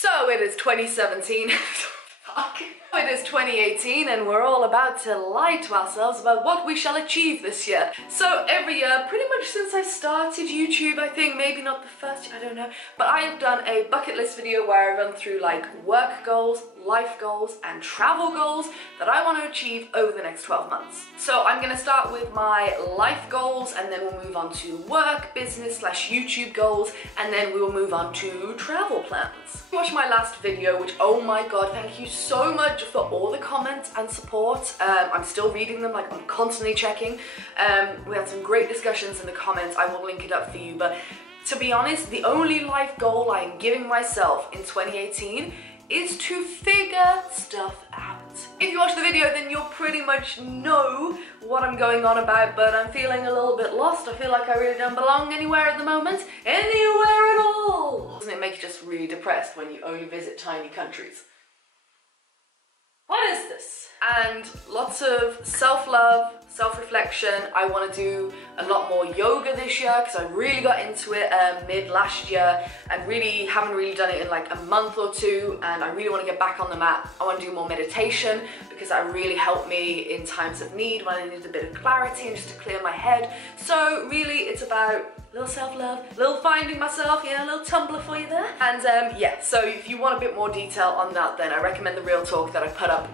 So it is 2017. Fuck. It is 2018 and we're all about to lie to ourselves about what we shall achieve this year. So every year, pretty much since I started YouTube, I think, maybe not the first year, I don't know, but I have done a bucket list video where I run through like work goals, life goals, and travel goals that I want to achieve over the next 12 months. So I'm going to start with my life goals and then we'll move on to work, business / YouTube goals, and then we will move on to travel plans. Watch my last video, which, oh my god, thank you so much for all the comments and support. I'm still reading them, like I'm constantly checking. We had some great discussions in the comments. I will link it up for you, but to be honest, the only life goal I am giving myself in 2018 is to figure stuff out. If you watch the video, then you'll pretty much know what I'm going on about, but I'm feeling a little bit lost. I feel like I really don't belong anywhere at the moment. Anywhere at all. Doesn't it make you just really depressed when you only visit tiny countries? What is this? And lots of self-love, self-reflection. I want to do a lot more yoga this year because I really got into it mid last year and really haven't really done it in like a month or two, and I really want to get back on the mat. I want to do more meditation because that really helped me in times of need when I needed a bit of clarity and just to clear my head. So really it's about a little self-love, a little finding myself, you know, a little Tumblr for you there. And yeah, so if you want a bit more detail on that, then I recommend the Real Talk that I put up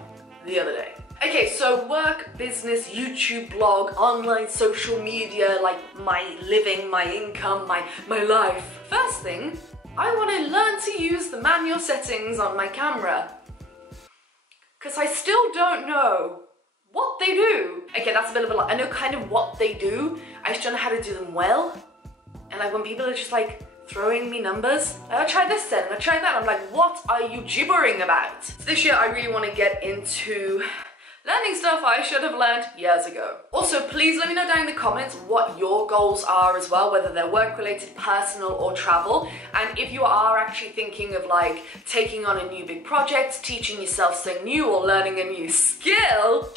the other day. Okay, so work, business, YouTube, blog, online social media, like my living, my income, my life. First thing, I want to learn to use the manual settings on my camera, because I still don't know what they do. Okay, that's a bit of a lie. I know kind of what they do, I just don't know how to do them well. And like when people are just like throwing me numbers, I try this then, I try that, I'm like, what are you gibbering about? So this year I really want to get into learning stuff I should have learned years ago. Also, please let me know down in the comments what your goals are as well, whether they're work-related, personal, or travel. And if you are actually thinking of like taking on a new big project, teaching yourself something new, or learning a new skill,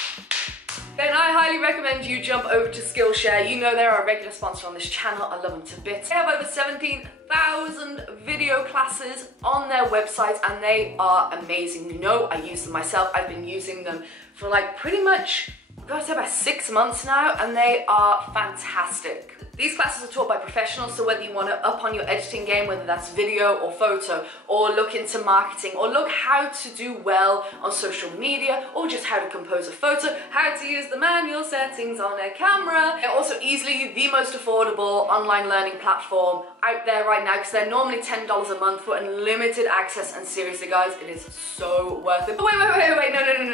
then I highly recommend you jump over to Skillshare. You know they're a regular sponsor on this channel. I love them to bits. They have over 17,000 video classes on their website and they are amazing. You know, I use them myself. I've been using them for like pretty much, I've got to say, about 6 months now, and they are fantastic. These classes are taught by professionals, so whether you want to up on your editing game, whether that's video or photo, or look into marketing, or look how to do well on social media, or just how to compose a photo, how to use the manual settings on a camera. They're also easily the most affordable online learning platform out there right now, because they're normally $10 a month for unlimited access, and seriously guys, it is so worth it. But wait,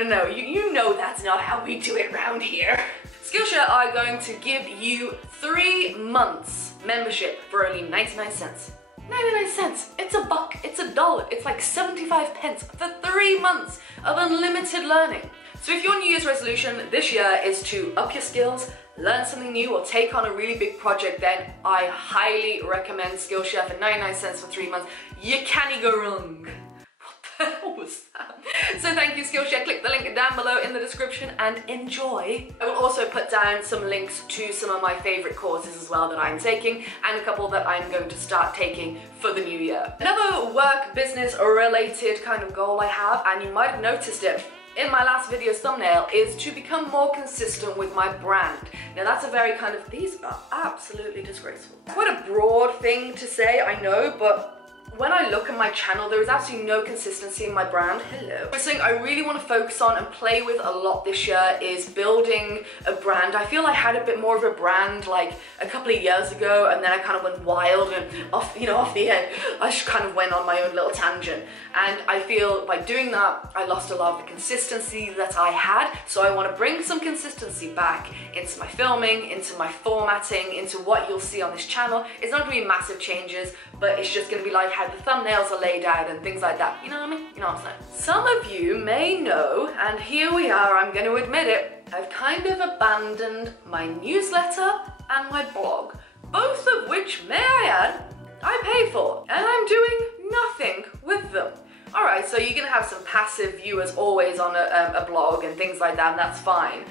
no, you know that's not how we do it around here. Skillshare are going to give you 3 months membership for only 99 cents. 99 cents, it's a buck, it's a dollar, it's like 75 pence for 3 months of unlimited learning. So if your New Year's resolution this year is to up your skills, learn something new, or take on a really big project, then I highly recommend Skillshare for 99 cents for 3 months. You can't go wrong. What the hell was that? So thank you, Skillshare. Click the link down below in the description and enjoy. I will also put down some links to some of my favorite courses as well that I'm taking, and a couple that I'm going to start taking for the new year. Another work, business, or related kind of goal I have, and you might have noticed it in my last video's thumbnail, is to become more consistent with my brand. Now that's a very kind of, these are absolutely disgraceful. Quite a broad thing to say, I know, but when I look at my channel, there is absolutely no consistency in my brand. Hello. Something I really want to focus on and play with a lot this year is building a brand. I feel I had a bit more of a brand like a couple of years ago, and then I kind of went wild and off the end, I just kind of went on my own little tangent. And I feel by doing that, I lost a lot of the consistency that I had. So I want to bring some consistency back into my filming, into my formatting, into what you'll see on this channel. It's not going to be massive changes, but it's just going to be like how the thumbnails are laid out and things like that. You know what I mean? You know what I'm saying? Some of you may know, and here we are, I'm going to admit it, I've kind of abandoned my newsletter and my blog, both of which, may I add, I pay for, and I'm doing nothing with them. Alright, so you're going to have some passive viewers always on a blog and things like that, and that's fine.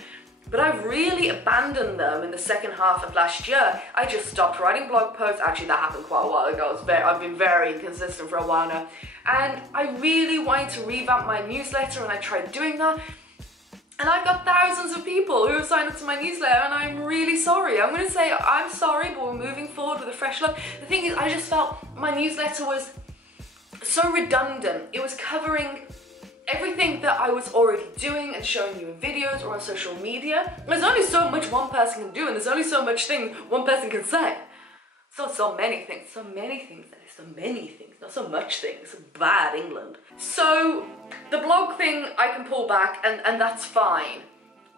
But I've really abandoned them in the second half of last year. I just stopped writing blog posts. Actually, that happened quite a while ago. I've been very inconsistent for a while now. And I really wanted to revamp my newsletter, and I tried doing that. And I've got thousands of people who have signed up to my newsletter, and I'm really sorry. I'm gonna say I'm sorry, but we're moving forward with a fresh look. The thing is, I just felt my newsletter was so redundant. It was covering everything that I was already doing and showing you in videos or on social media. There's only so much one person can do, and there's only so much thing one person can say. So many things, not so much things, bad England. So the blog thing I can pull back and that's fine.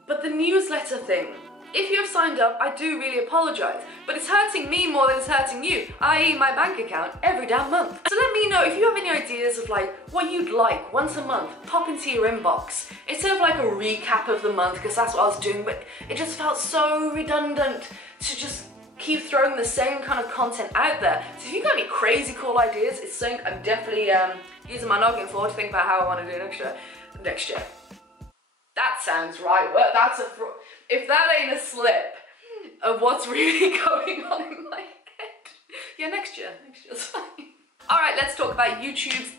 But the newsletter thing, if you've signed up, I do really apologise, but it's hurting me more than it's hurting you, i.e. my bank account, every damn month. So let me know if you have any ideas of like what you'd like once a month, pop into your inbox. Instead of like a recap of the month, because that's what I was doing, but it just felt so redundant to just keep throwing the same kind of content out there. So if you've got any crazy cool ideas, it's something I'm definitely using my noggin for to think about how I want to do next year. That sounds right. Well, if that ain't a slip of what's really going on in my head. Yeah, next year's fine. All right, let's talk about YouTube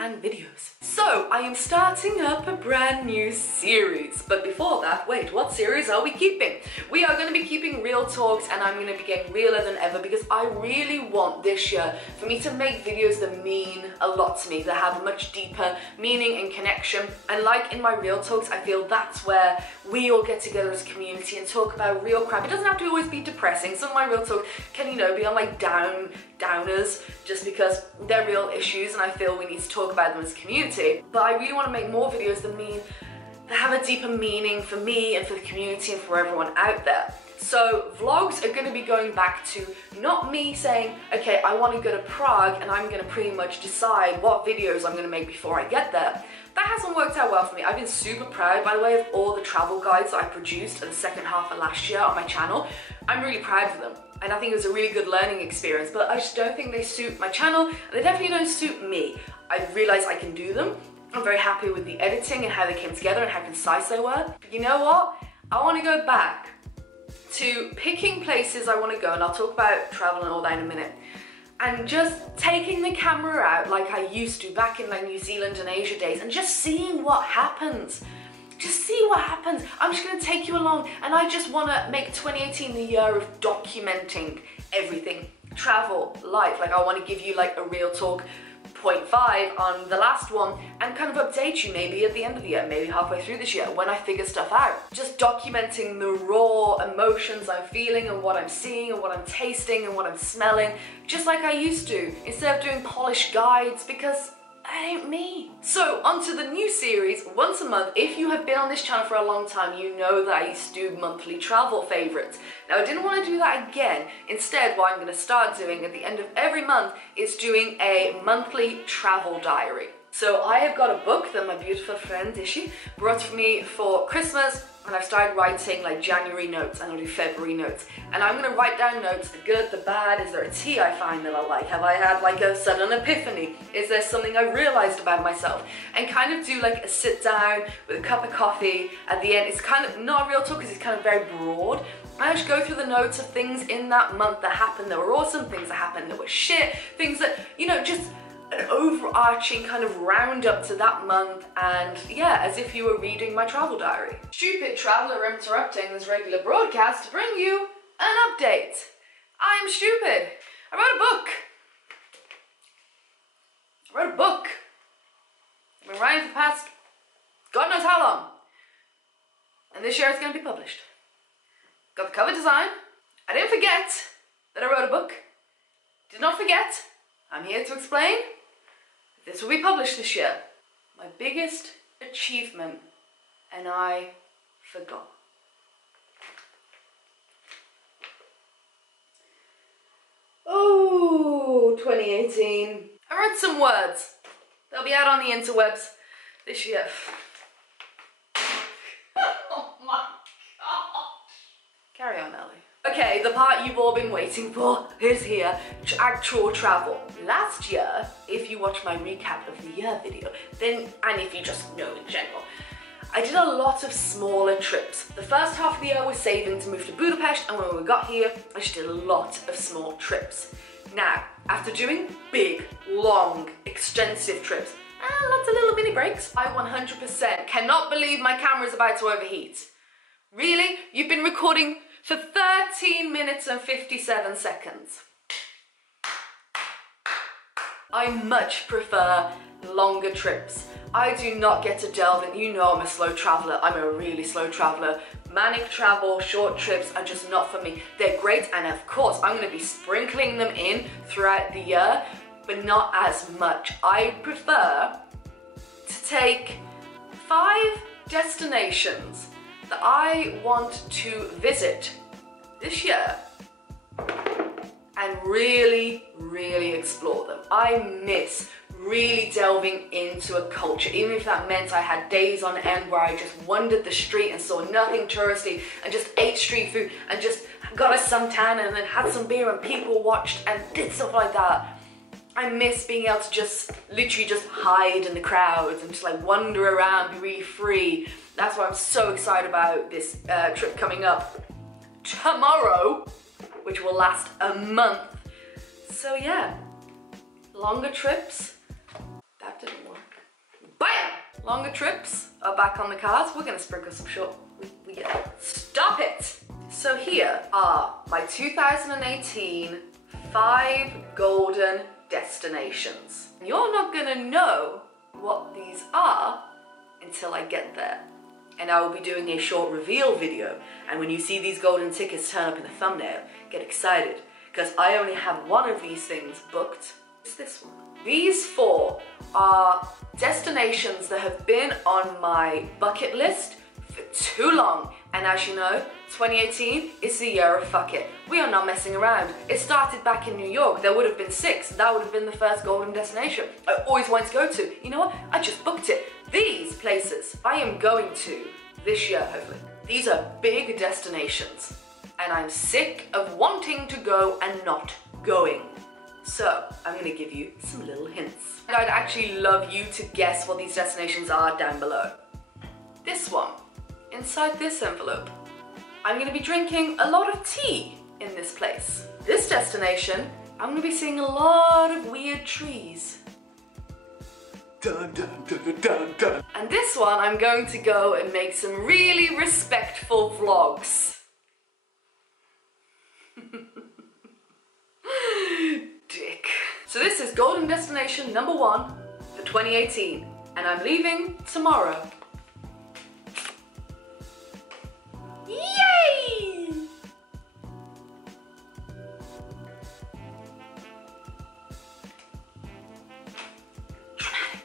and videos. So I am starting up a brand new series, but before that, wait, what series are we keeping? We are going to be keeping real talks, and I'm going to be getting realer than ever because I really want this year for me to make videos that mean a lot to me, that have a much deeper meaning and connection. And like in my real talks, I feel that's where we all get together as a community and talk about real crap. It doesn't have to always be depressing. Some of my real talks can, be on like downers just because they're real issues and I feel we need to talk about them as a community. But I really want to make more videos that have a deeper meaning for me and for the community and for everyone out there. So vlogs are going to be going back to not me saying, okay, I want to go to Prague and I'm going to pretty much decide what videos I'm going to make before I get there. That hasn't worked out well for me. I've been super proud, by the way, of all the travel guides that I produced in the second half of last year on my channel. I'm really proud of them. And I think it was a really good learning experience, but I just don't think they suit my channel, and they definitely don't suit me. I realised I can do them. I'm very happy with the editing and how they came together and how concise they were. But you know what? I want to go back to picking places I want to go, and I'll talk about travel and all that in a minute, and just taking the camera out like I used to back in my New Zealand and Asia days and just seeing what happens. Just see what happens. I'm just gonna take you along, and I just wanna make 2018 the year of documenting everything. Travel, life, like I wanna give you like a real talk 0.5 on the last one and kind of update you maybe at the end of the year, maybe halfway through this year when I figure stuff out. Just documenting the raw emotions I'm feeling and what I'm seeing and what I'm tasting and what I'm smelling, just like I used to, instead of doing polished guides, because that ain't me. So onto the new series, once a month. If you have been on this channel for a long time, you know that I used to do monthly travel favorites. Now I didn't want to do that again. Instead, what I'm going to start doing at the end of every month is doing a monthly travel diary. So I have got a book that my beautiful friend Ishi brought for me for Christmas, and I've started writing like January notes, I'm gonna do February notes, and I'm gonna write down notes, the good, the bad. Is there a tea I find that I like? Have I had like a sudden epiphany? Is there something I realized about myself? And kind of do like a sit down with a cup of coffee at the end. It's kind of not a real talk because it's kind of very broad. I just go through the notes of things in that month that happened that were awesome, things that happened that were shit, things that, just an overarching kind of roundup to that month, and yeah, as if you were reading my travel diary. Stupid traveller interrupting this regular broadcast to bring you an update. I'm stupid. I wrote a book. I've been writing for the past God knows how long. And this year it's going to be published. Got the cover design. I didn't forget that I wrote a book. Did not forget. I'm here to explain. This will be published this year. My biggest achievement, and I forgot. Oh, 2018. I wrote some words. They'll be out on the interwebs this year. Oh my God. Carry on, Ellie. Okay, the part you've all been waiting for is here, actual travel. Last year, if you watch my recap of the year video, then, and if you just know in general, I did a lot of smaller trips. The first half of the year was saving to move to Budapest, and when we got here, I just did a lot of small trips. Now, after doing big, long, extensive trips, and lots of little mini breaks, I 100% cannot believe my camera's about to overheat. Really? You've been recording for 13 minutes and 57 seconds. I much prefer longer trips. I do not get to delve in, you know I'm a slow traveller, I'm a really slow traveller. Manic travel, short trips are just not for me. They're great, and of course I'm going to be sprinkling them in throughout the year, but not as much. I prefer to take 5 destinations that I want to visit this year and really, really explore them. I miss really delving into a culture, even if that meant I had days on end where I just wandered the street and saw nothing touristy and just ate street food and just got a suntan and then had some beer and people watched and did stuff like that. I miss being able to just literally just hide in the crowds and just like wander around, be really free. That's why I'm so excited about this trip coming up tomorrow, which will last a month. So yeah, longer trips. That didn't work. Bam! Longer trips are back on the cards. We're gonna sprinkle some short. We get it. Stop it! So here are my 2018 5 golden destinations. You're not gonna know what these are until I get there. And I will be doing a short reveal video. And when you see these golden tickets turn up in the thumbnail, get excited, because I only have one of these things booked. It's this one. These 4 are destinations that have been on my bucket list for too long. And as you know, 2018 is the year of fuck it. We are not messing around. It started back in New York. There would have been 6. That would have been the first golden destination I always wanted to go to. You know what? I just booked it. These places I am going to this year, hopefully. These are big destinations. And I'm sick of wanting to go and not going. So, I'm gonna give you some little hints. And I'd actually love you to guess what these destinations are down below. This one, inside this envelope, I'm gonna be drinking a lot of tea in this place. This destination, I'm gonna be seeing a lot of weird trees. Dun, dun, dun, dun, dun, dun. And this one, I'm going to go and make some really respectful vlogs. Dick. So this is golden destination number 1 for 2018, and I'm leaving tomorrow. Yay! Dramatic.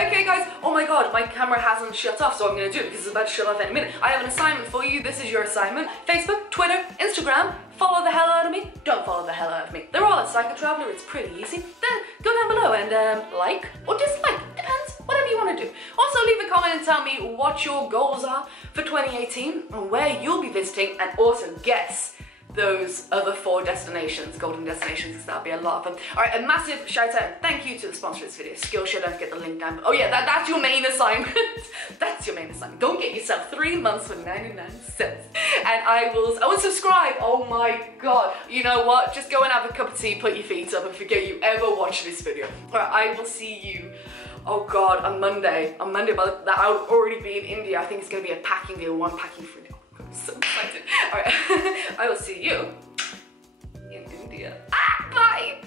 Okay guys, oh my god, my camera hasn't shut off, so I'm gonna do it because it's about to shut off any minute. I have an assignment for you. This is your assignment. Facebook, Twitter, Instagram. Follow the hell out of me, don't follow the hell out of me. They're all at PsychoTraveller, it's pretty easy. Then go down below and like or dislike, depends, whatever you want to do. Also leave a comment and tell me what your goals are for 2018 and where you'll be visiting, and also guess those other 4 destinations, golden destinations, because that'll be a lot of them. Alright, a massive shout out and thank you to the sponsor of this video, Skillshare. Don't forget the link down below. Oh yeah, that's your main assignment. That's your main assignment. Go get yourself 3 months for 99 cents. And I will subscribe. Oh my god. You know what? Just go and have a cup of tea, put your feet up, and forget you ever watched this video. Alright, I will see you, oh god, on Monday. On Monday, but that I'll already be in India. I think it's gonna be a packing video, 1 packing for now. I'm so excited. Alright, I will see you in India. Bye!